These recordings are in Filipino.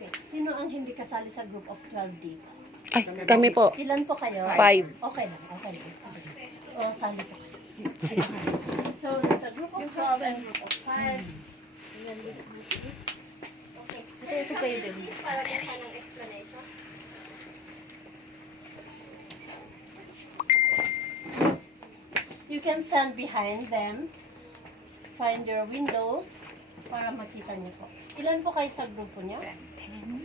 Okay. Sino ang hindi kasali sa group of 12 dito? Ay, kami po. Ilan po kayo? 5. Okay lang. Okay lang. Sige. O, sali po kayo. So, there's a group of 12 and group of 5. And then this group is... Okay. Ito yung kayo din. Para po sa ng explanation. You can stand behind them. Find your windows para makita niyo po. Ilan po kayo sa grupo niya? 10.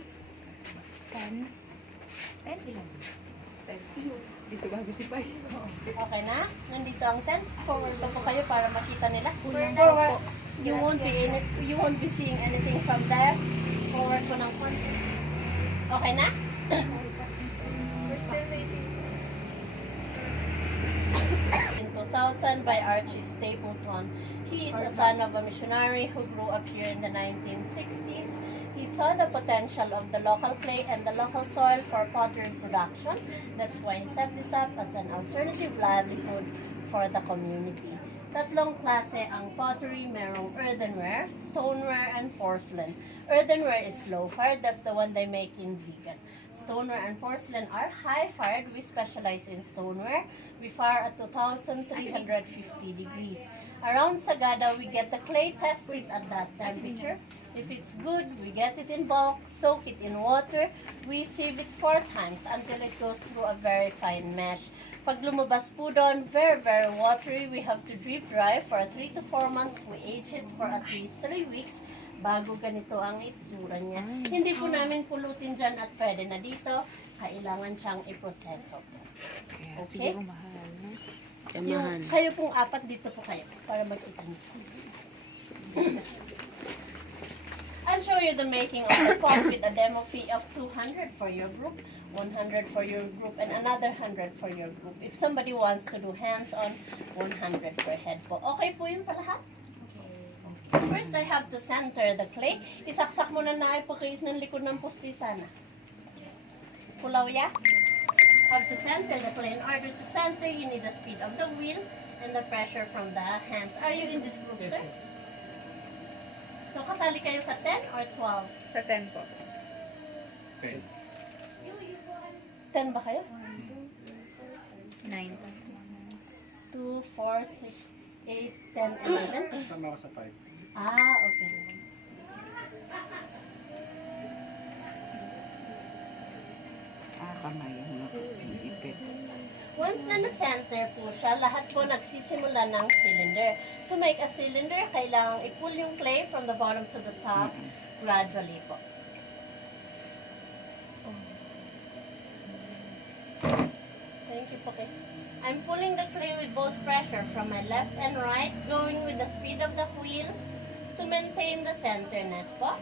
10 ilan? 10. Dito bago si Pai. Okay na? Nandito ang 10. Forward pa po kayo para makita nila. Forward. Forward. You won't be seeing anything from there. Forward po ng konti. Okay na? We're still waiting. In 2000 by Archie Stapleton. He is a son of a missionary who grew up here in the 1960s. He saw the potential of the local clay and the local soil for pottery production. That's why he set this up as an alternative livelihood for the community. Tatlong klase ang pottery, merong earthenware, stoneware, and porcelain. Earthenware is slow-fired, that's the one they make in vegan. Stoneware and porcelain are high-fired. We specialize in stoneware. We fire at 2,350 degrees. Around Sagada, we get the clay tested at that temperature. If it's good, we get it in bulk, soak it in water. We sieve it 4 times until it goes through a very fine mesh. Pag lumabas po doon, very, very watery. We have to drip dry for 3 to 4 months. We age it for at least 3 weeks bago ganito ang itsura niya. Hindi po namin pulutin dyan at pwede na dito. Kailangan siyang iproseso. Kaya Okay? siguro mahal. No? Kamahan. Kayo pong 4 dito po kayo para makita niyo. I'll show you the making of the pot with a demo fee of 200 for your group, 100 for your group, and another 100 for your group. If somebody wants to do hands-on, 100 per head po. Okay po yun sa lahat? First, I have to center the clay. Isaksak mo na naipakais ng likod ng pusti sana. Pulaw ya? Have to center the clay. In order to center, you need the speed of the wheel and the pressure from the hands. Are you in this group, sir? So, kasali kayo sa 10 or 12? Sa 10 po. 10 ba kayo? 9. 2, 4, 6, 8, 10, 11? Sama ko sa 5. Okay. Kamay ang napipit. Once na na-center po siya, lahat po nagsisimula ng cylinder. To make a cylinder, kailangan i-pull yung clay from the bottom to the top gradually po. Thank you po kay. I'm pulling the clay with both pressure from my left and right, going with the speed of the wheel to maintain the centerness po.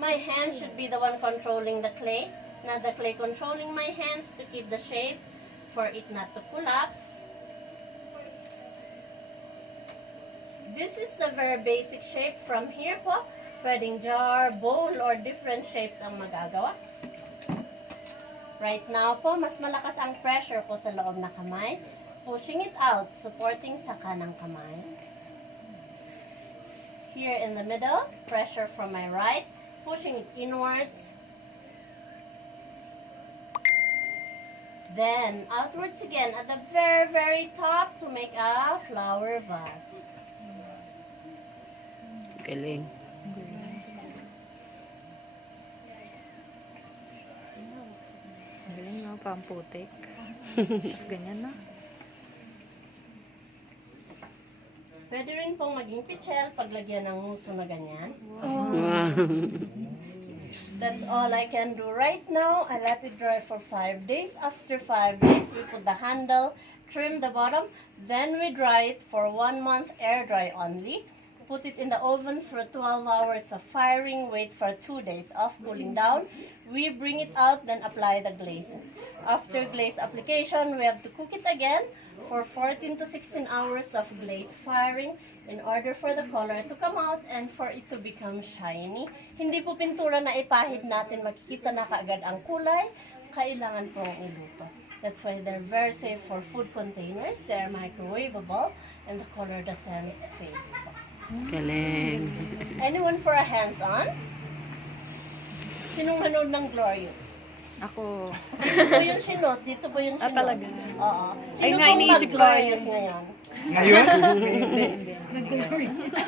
My hand should be the one controlling the clay, not the clay controlling my hands to keep the shape for it not to collapse. This is the very basic shape from here po. Pwedeng jar, bowl, or different shapes ang magagawa. Right now po, mas malakas ang pressure po sa loob na kamay. Pushing it out, supporting sa kanang kamay. Here in the middle, pressure from my right, pushing it inwards. Then, outwards again at the very, very top to make a flower vase. Galing. Galing no, pamputik. Tapos ganyan na. Pwede rin pong maging pichel, paglagyan ng muso na ganyan. Wow. That's all I can do right now. I let it dry for 5 days. After 5 days, we put the handle, trim the bottom, then we dry it for 1 month, air dry only. Put it in the oven for 12 hours of firing, wait for 2 days of cooling down. We bring it out, then apply the glazes. After glaze application, we have to cook it again for 14 to 16 hours of glaze firing in order for the color to come out and for it to become shiny. Hindi po pintura na ipahid natin, makikita na kaagad ang kulay. Kailangan pong iluto. That's why they're very safe for food containers. They're microwavable and the color doesn't fade. Galing. Anyone for a hands-on? Sinong nanood ng Glorious? Ako. Dito po yung sinot, dito po yung sinot. talaga? Oo. Ay, Sino nga, pong iniisip ko mag-Glorious yun. ngayon? Ngayon? Hindi.